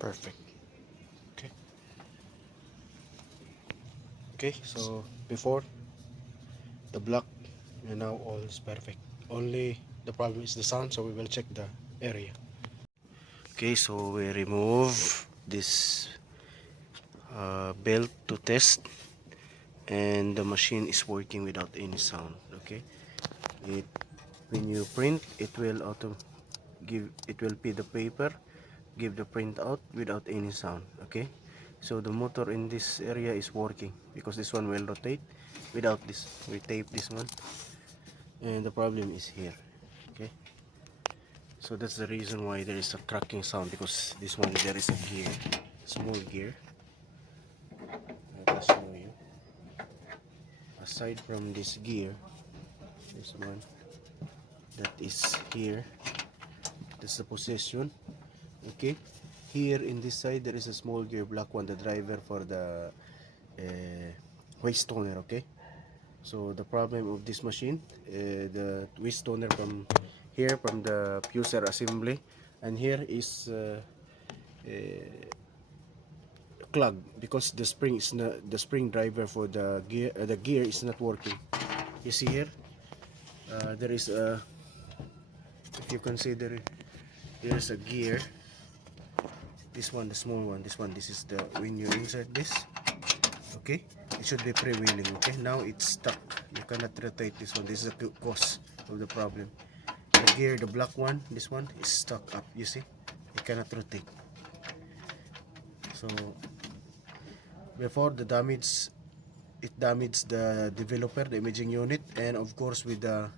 Perfect. Okay. Okay, so before the block and now all is perfect. Only the problem is the sound, so we will check the area. Okay, so we remove this belt to test, and the machine is working without any sound. Okay, it when you print, it will pee the paper, give the print out without any sound. Okay, so the motor in this area is working because this one will rotate. Without this, we tape this one, and the problem is here. Okay, so that's the reason why there is a cracking sound, because this one there is a gear, small gear. I'll show you. Aside from this gear, this one that is here, that's the position. Okay, here in this side there is a small gear, black one, the driver for the waste toner. Okay, so the problem of this machine, the waste toner from here, from the fuser assembly, and here is clog because the spring is not, the spring driver for the gear is not working. You see here, there is a, if you consider it, there's a gear, this one, the small one, this one, this is the, when you insert this, okay, it should be freewheeling. Okay, now it's stuck, you cannot rotate this one. This is the cause of the problem. The gear, the black one, this one is stuck up, you see, it cannot rotate. So before the damage, it damaged the developer, the imaging unit, and of course with the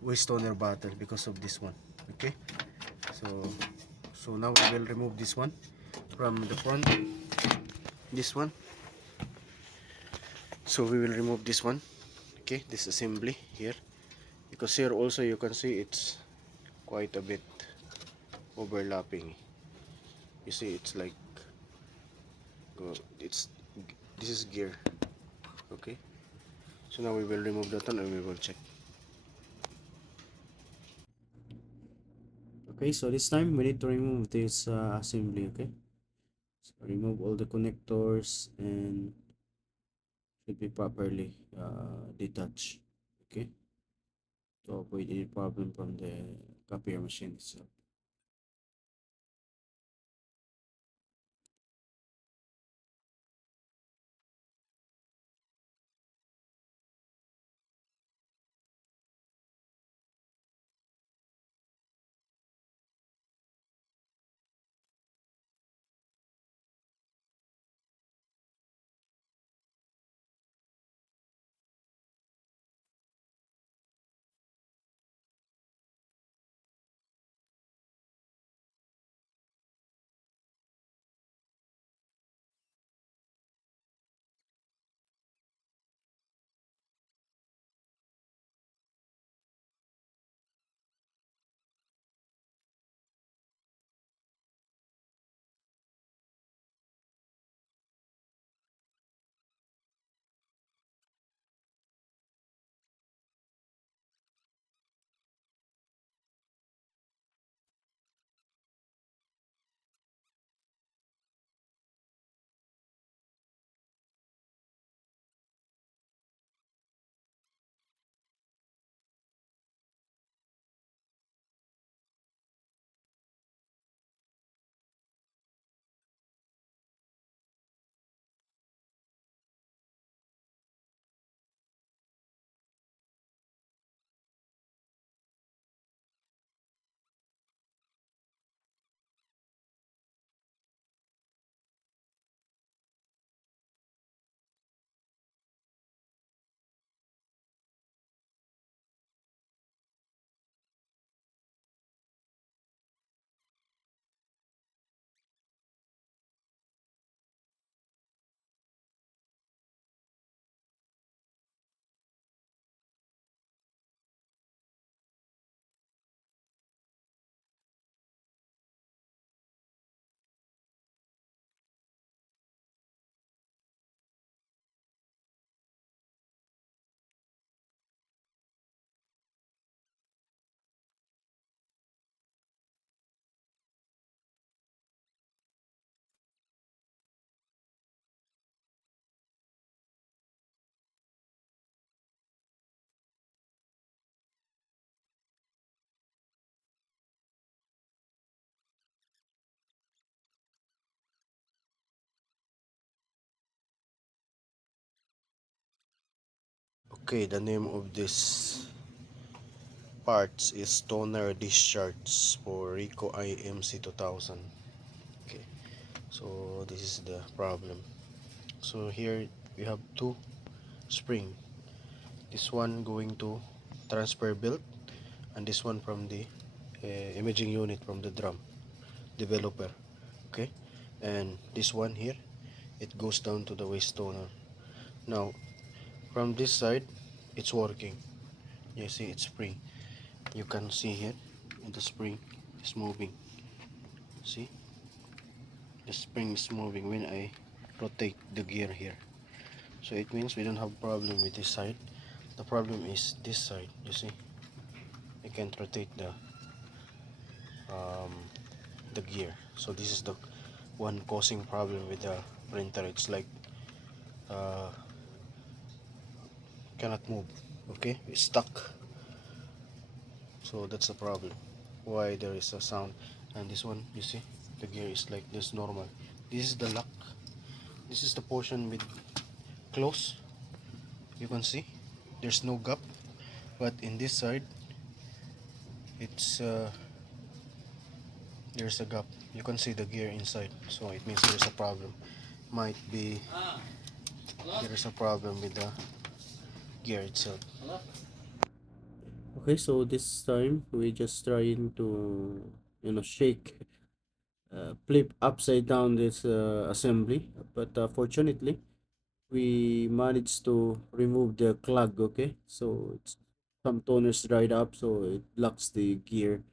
waste toner bottle because of this one. Okay, so now we will remove this one from the front, this one. So we will remove this one. Okay, this assembly here, because here also you can see it's quite a bit overlapping. You see, it's like it's, this is gear. Okay, so now we will remove that one and we will check. Okay, so this time we need to remove this assembly. Okay, so remove all the connectors and should be properly detached. Okay, to avoid any problem from the copier machine itself. Okay, the name of this parts is toner discharge for Ricoh IM C2000. Okay, so this is the problem. So here we have two spring. This one going to transfer belt, and this one from the imaging unit from the drum developer. Okay, and this one here, it goes down to the waste toner. Now from this side, it's working. You see, it's free. You can see here, the spring is moving. See, the spring is moving when I rotate the gear here. So it means we don't have problem with this side. The problem is this side. You see, I can't rotate um, the gear. So this is the one causing problem with the printer. It's like uh, cannot move. Okay, it's stuck. So that's the problem. Why there is a sound. And this one, you see, the gear is like this normal. This is the lock. This is the portion with close. You can see there's no gap, but in this side it's there's a gap. You can see the gear inside, so it means there's a problem. Might be there is a problem with the gear itself. Okay, so this time we just trying to shake, flip upside down this assembly, but fortunately we managed to remove the clog. Okay, so it's some toners dried up, so it locks the gear.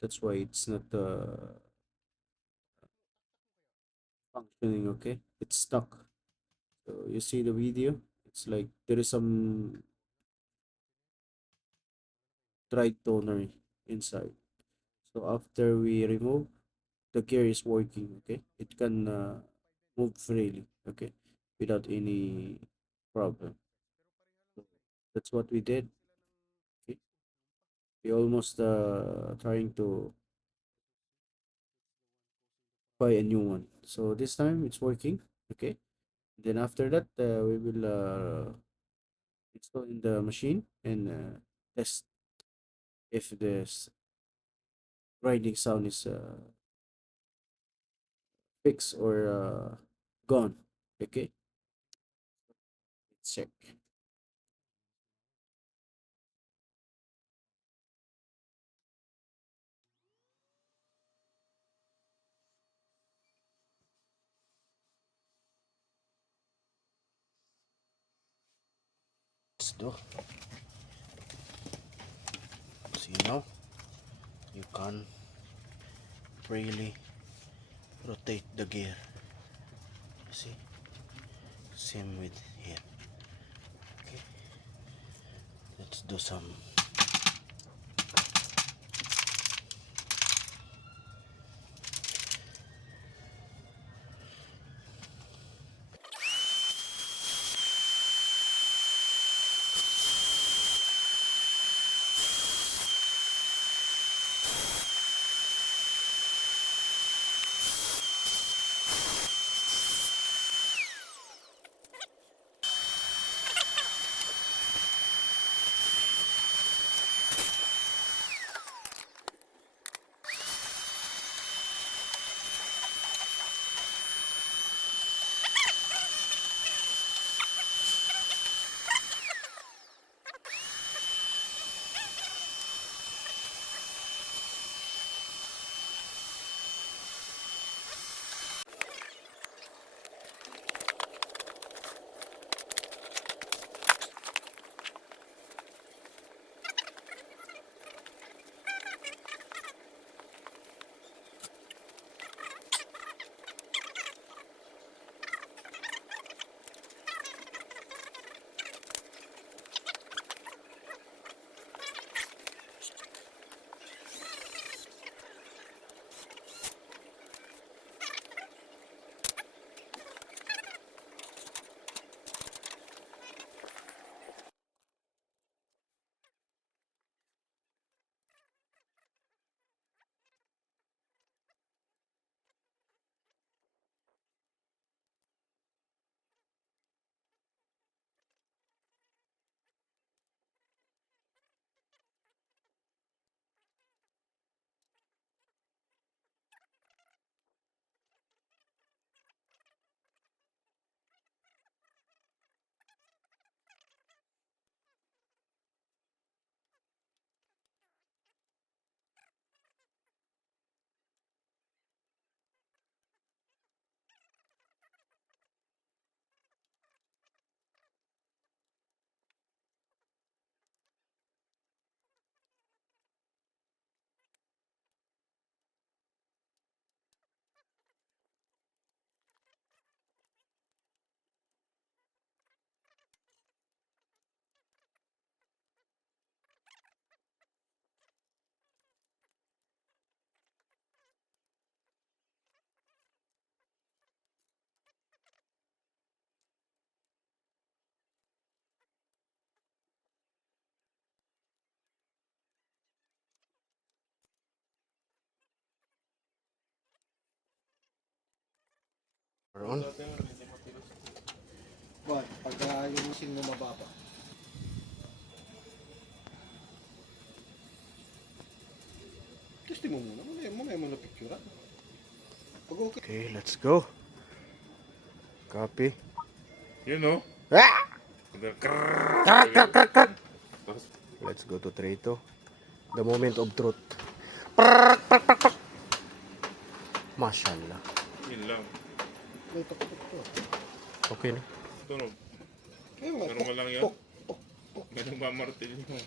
That's why it's not functioning. Okay, it's stuck. So you see the video, it's like there is some dried toner inside. So after we remove, the gear is working. Okay, it can move freely. Okay, without any problem. So that's what we did. Okay, we almost trying to buy a new one. So this time it's working. Okay, then after that we will install in the machine and test if this grinding sound is fixed or gone. Okay, let's check. Let's do. See now, you can freely rotate the gear. See, same with here. Okay, let's do some. on. But pagka yung machine mo mababa. Testing mo muna. Mamaya mo na picture. Pag okay. Okay, let's go. Copy. You know? Ah! Tapos, Let's go to 3-2. The moment of truth. Mashallah. yun lang. May tok-tok. Okay na. Tunog. Kaya nga, Normal lang yan. tok. May nagmamartil yun.